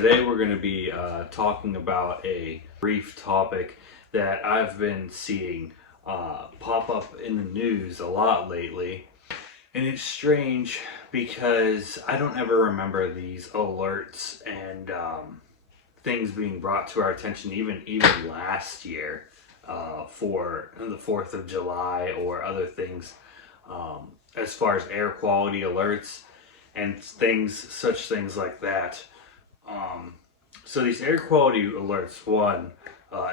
Today we're going to be talking about a brief topic that I've been seeing pop up in the news a lot lately. And it's strange because I don't ever remember these alerts and things being brought to our attention even last year for the 4th of July or other things as far as air quality alerts and such things like that. So these air quality alerts,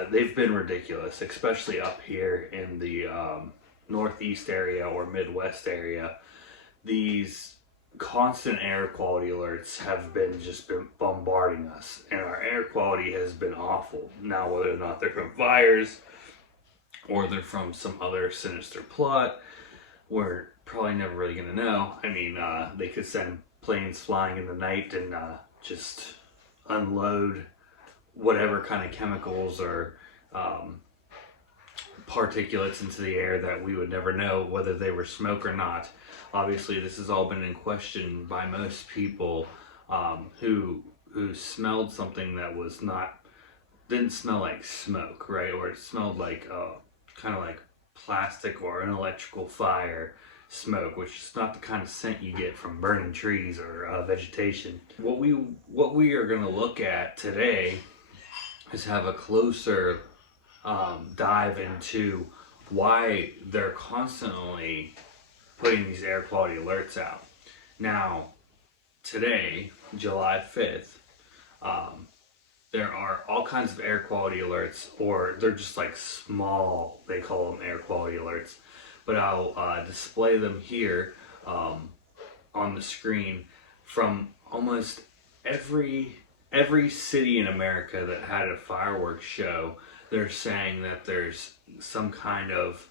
they've been ridiculous, especially up here in the Northeast area or Midwest area. These constant air quality alerts have been bombarding us, and our air quality has been awful. Now, whether or not they're from fires or they're from some other sinister plot, we're probably never really going to know. I mean, they could send planes flying in the night and just unload whatever kind of chemicals or particulates into the air that we would never know whether they were smoke or not. Obviously, this has all been in question by most people who smelled something that didn't smell like smoke, right? Or it smelled like kind of like plastic or an electrical fire smoke, which is not the kind of scent you get from burning trees or vegetation. What we are going to look at today is have a closer dive into why they're constantly putting these air quality alerts out. Now, today, July 5th, there are all kinds of air quality alerts, or they're just like small, they call them air quality alerts. But I'll display them here on the screen from almost every city in America that had a fireworks show. They're saying that there's some kind of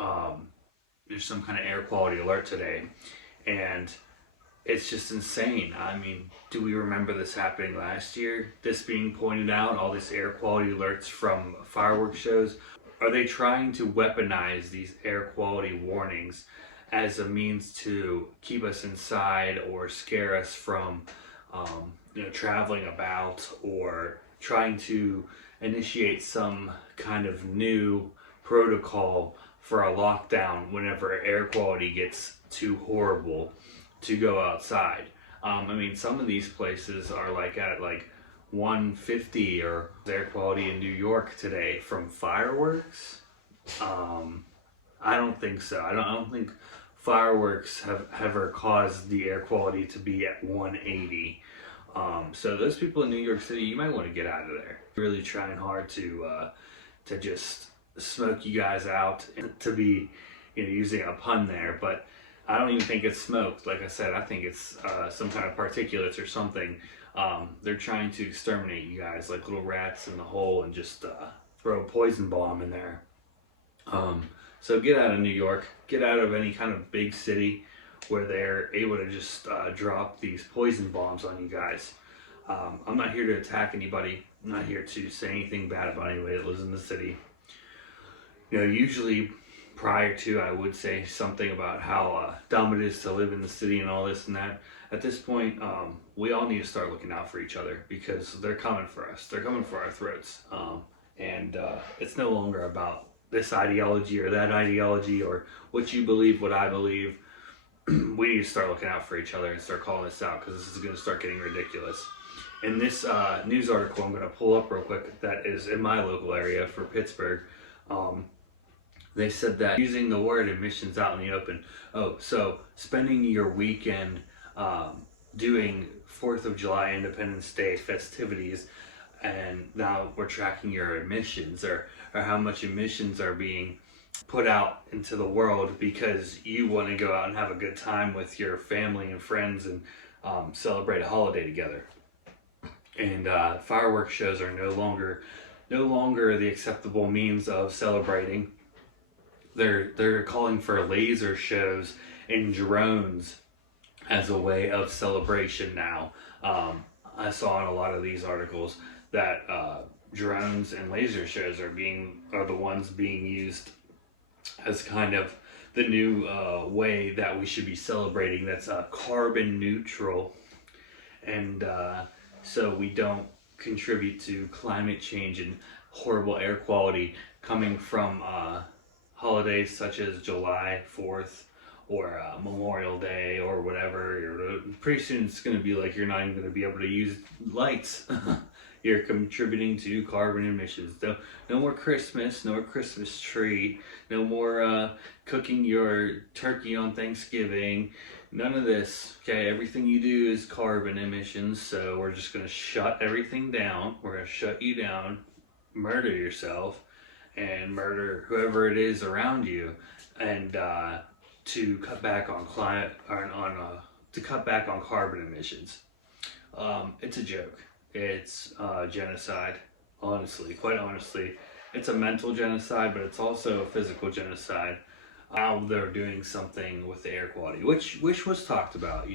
air quality alert today, and it's just insane. I mean, do we remember this happening last year? This being pointed out, all these air quality alerts from fireworks shows. Are they trying to weaponize these air quality warnings as a means to keep us inside or scare us from traveling about, or trying to initiate some kind of new protocol for a lockdown whenever air quality gets too horrible to go outside? I mean, some of these places are like at 150 or air quality in New York today from fireworks. I don't think so. I don't think fireworks have ever caused the air quality to be at 180. So those people in New York City, you might want to get out of there. Really trying hard to just smoke you guys out, and to be using a pun there, but I don't even think it's smoke. Like I said, I think it's some kind of particulates or something. They're trying to exterminate you guys like little rats in the hole and just throw a poison bomb in there. So get out of New York, get out of any kind of big city where they're able to just drop these poison bombs on you guys. I'm not here to attack anybody. I'm not here to say anything bad about anybody that lives in the city. Usually prior to, I would say something about how dumb it is to live in the city and all this and that. At this point, we all need to start looking out for each other, because they're coming for us. They're coming for our throats. And it's no longer about this ideology or that ideology, or what you believe, what I believe. We need to start looking out for each other and start calling this out, because this is going to start getting ridiculous. In this news article I'm going to pull up real quick that is in my local area for Pittsburgh, they said that using the word emissions out in the open. So spending your weekend doing 4th of July Independence Day festivities, and now we're tracking your emissions, or how much emissions are being put out into the world because you want to go out and have a good time with your family and friends and celebrate a holiday together. And fireworks shows are no longer the acceptable means of celebrating. They're calling for laser shows and drones as a way of celebration now. I saw in a lot of these articles that drones and laser shows are the ones being used as kind of the new way that we should be celebrating, that's carbon neutral. And so we don't contribute to climate change and horrible air quality coming from holidays such as July 4th or Memorial Day or whatever. Pretty soon it's going to be like you're not even going to be able to use lights. You're contributing to carbon emissions. No more Christmas, no more Christmas tree, no more cooking your turkey on Thanksgiving. None of this. Okay, everything you do is carbon emissions, so we're just going to shut everything down. We're going to shut you down, murder yourself, and murder whoever it is around you, and to cut back on to cut back on carbon emissions. It's a joke. It's genocide. Honestly, quite honestly, it's a mental genocide, but it's also a physical genocide. They're doing something with the air quality, which was talked about.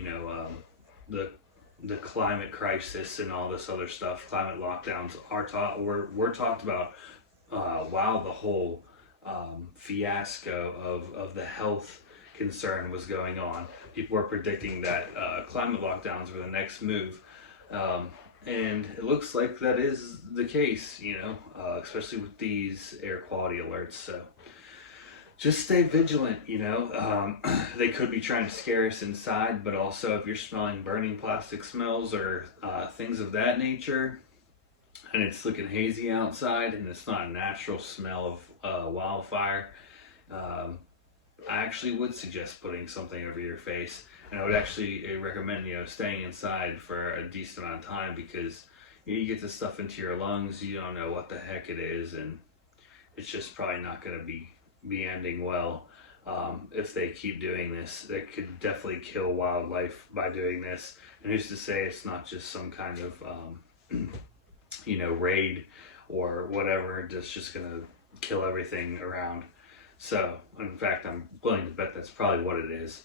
The climate crisis and all this other stuff. Climate lockdowns were talked about while the whole fiasco of the health concern was going on. People were predicting that climate lockdowns were the next move, and it looks like that is the case. Especially with these air quality alerts. So just stay vigilant. They could be trying to scare us inside, but also if you're smelling burning plastic smells or things of that nature, and it's looking hazy outside and it's not a natural smell of wildfire, I actually would suggest putting something over your face, and I would actually recommend staying inside for a decent amount of time, because you get this stuff into your lungs, you don't know what the heck it is, and it's just probably not going to be ending well. If they keep doing this, they could definitely kill wildlife by doing this. And who's to say it's not just some kind of raid or whatever that's just going to kill everything around. So, in fact, I'm willing to bet that's probably what it is.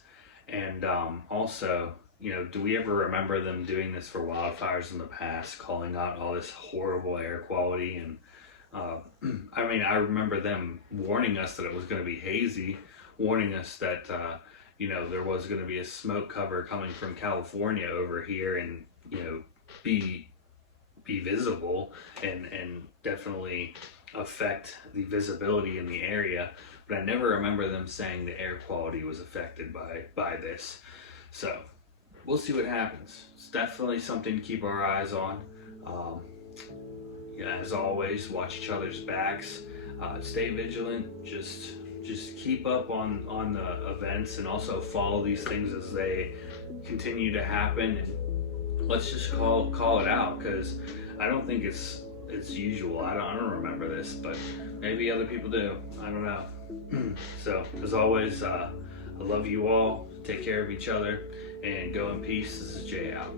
And also, do we ever remember them doing this for wildfires in the past, calling out all this horrible air quality? And I remember them warning us that it was going to be hazy, warning us that there was going to be a smoke cover coming from California over here, and be visible and definitely affect the visibility in the area. But I never remember them saying the air quality was affected by this. So we'll see what happens. It's definitely something to keep our eyes on. As always, watch each other's backs. Stay vigilant. Just keep up on the events, and also follow these things as they continue to happen. And let's just call it out, because I don't think it's usual. I don't remember this, but maybe other people do. I don't know. So as always, I love you all. Take care of each other, and go in peace. This is Jay out.